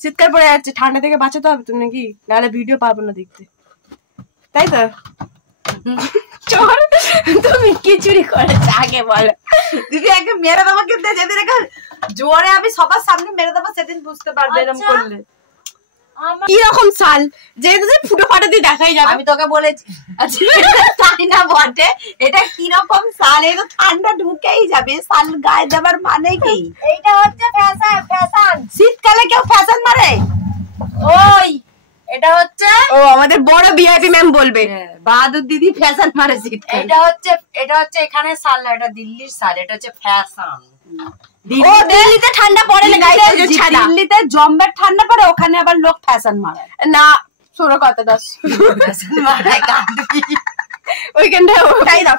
শীতকাল পড়ে যাচ্ছে, ঠান্ডা থেকে বাঁচাতে হবে তো নাকি, নাহলে ভিডিও পাবো না দেখতে, তাই তো? তুমি কি চুরি করেছো আগে বলো দিদি। আগে মেরে দেবো, কিন্তু যেদিন জোরে আমি সবার সামনে মেরে দেবো সেদিন বুঝতে পারবে এরকম করলে। কি রকম শাল যেহেতু ফুটো ফাটা দিয়ে দেখাই যাবে। আমি তোকে বলেছি তাই না বটে, এটা কি রকম শাল, এই তো ঠান্ডা ঢুকেই যাবে, শাল গায়ে দেবার মানে কি? এইটা হচ্ছে ফ্যাশন। শীতকালে কেউ ফ্যাশন মারে? ওই এটা হচ্ছে ও আমাদের বড় ভিআইপি ম্যাম বলবে বাহাদুর দিদি ফ্যাশন মারে শীতকালে। এটা হচ্ছে এখানে শাল, এটা দিল্লির শাল, এটা হচ্ছে ফ্যাশন। ও দিল্লিতে ঠান্ডা পড়ে না গাইস, দিল্লিতে জম্বের ঠান্ডা পড়ে, ওখানে আবার লোক ফ্যাশন মারে না। শোনো কথা দাস, ফ্যাশন মারায় কাঁদবি। ওইখানটা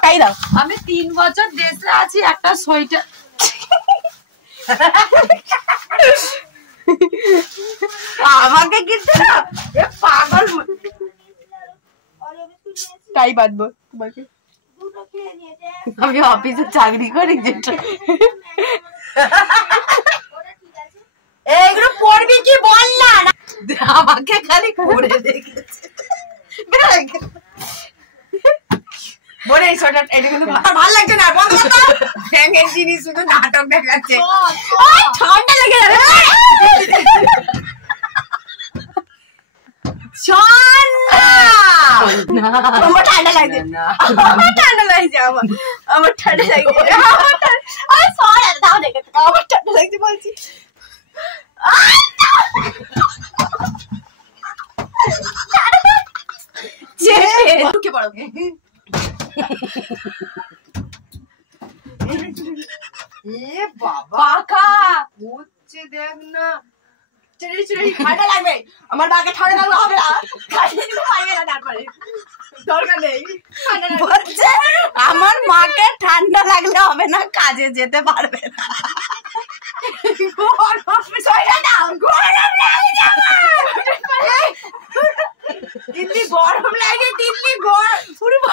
তাই দাও। আমি 3 বছর দেশে আছি, একটা সোয়েটার আমাকে কিন্তু না পাগল, তাই বাঁধবো তোমাকে। আমি অফিসে চাকরি করি যেটা। এইগুলো পড়বি কি বল না, আমাকে খালি করে দেখেছে বলে এই সোয়েটার এটা কিন্তু ভালো লাগছে না, বন্ধ করো। ব্যাঙের জিনিস শুধু নাটক দেখাচ্ছে, ঠান্ডা লেগে যাবে। আমার ঠান্ডা লাগছে, আমার ঠান্ডা লাগছে, আমার ঠান্ডা লাগছে, আমার ঠান্ডা লাগছে বলছি। ঢুকে পড়ো। এ বাবা হচ্ছে দেখ না, ঠান্ডা লাগবে, আমার মাকে ঠান্ডা লাগলে হবে না, দরকার নেই। আমার মাকে ঠান্ডা লাগলে হবে না, কাজে যেতে পারবে না। দিল্লি গরম লাগে, দিল্লি গরম।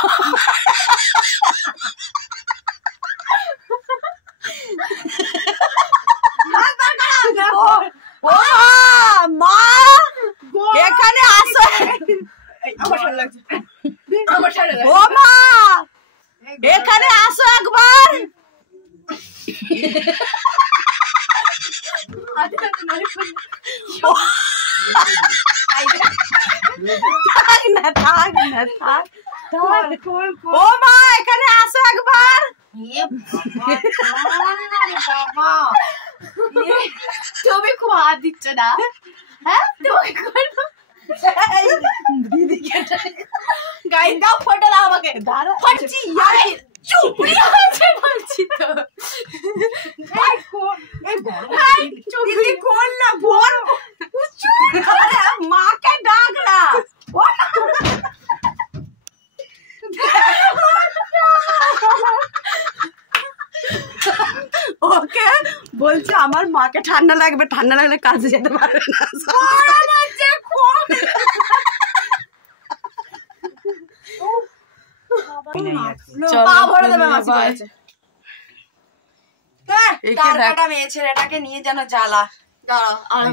মা এখানে আসো, আমার ঠান্ডা লাগছে, আমার ঠান্ডা লাগছে। ও মা এখানে আসো একবার। থাক না ও মা এখানে আসো একবার। তুমি খুব হাত দিচ্ছ না, হ্যাঁ তুমি দিদিকে গাইড দাও, ফটো দাও আমাকে। ফাটছি বলছি তো, দিদি কোন না বোন, মাকে ডাক না। ওকে বলছে আমার মাকে ঠান্ডা লাগবে, ঠান্ডা লাগলে কাজে যেতে পারবে না। মেয়ে ছেলেটাকে নিয়ে যেন জ্বালা। দাঁড়াও, আর